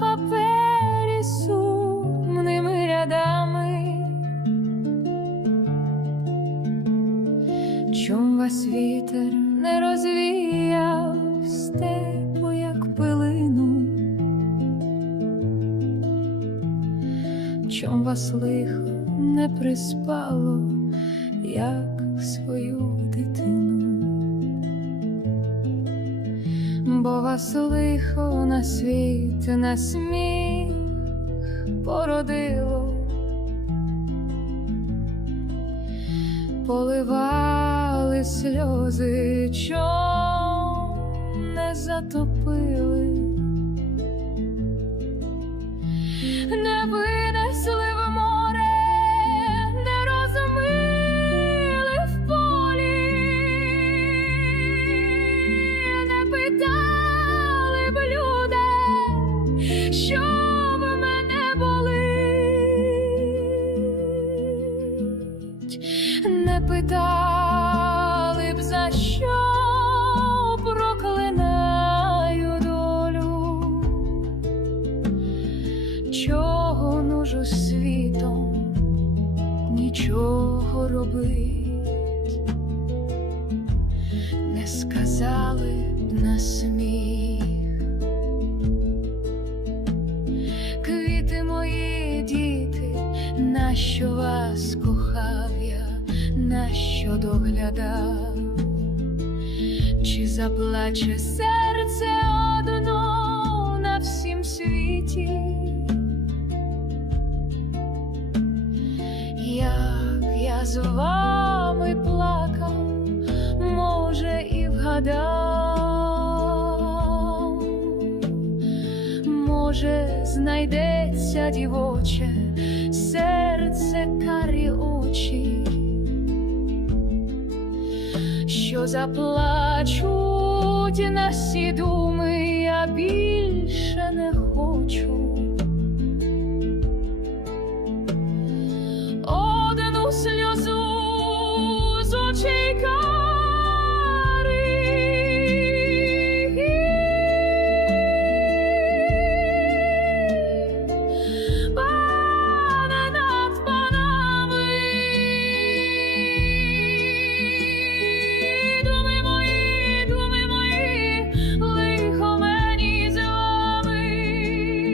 папері сумними рядами. Чом вас вітер не розвіяв степу, як пилину? Чом вас лихо не приспало, як свою дитину? Бо вас лихо на світ, на сміх породило, поливали сльози, чом не затопили, питали б за що проклинаю долю. Чого нужу світом нічого робить, не сказали б на сміх. Квіти мої діти, нащо вас кохав я, нащо доглядав, чи заплаче серце одно на всім світі? Як я з вами плакав, може, і вгадав, може, знайдеться дівоче серце карі очі, заплачуть на всі думи, я більше не хочу. Один у.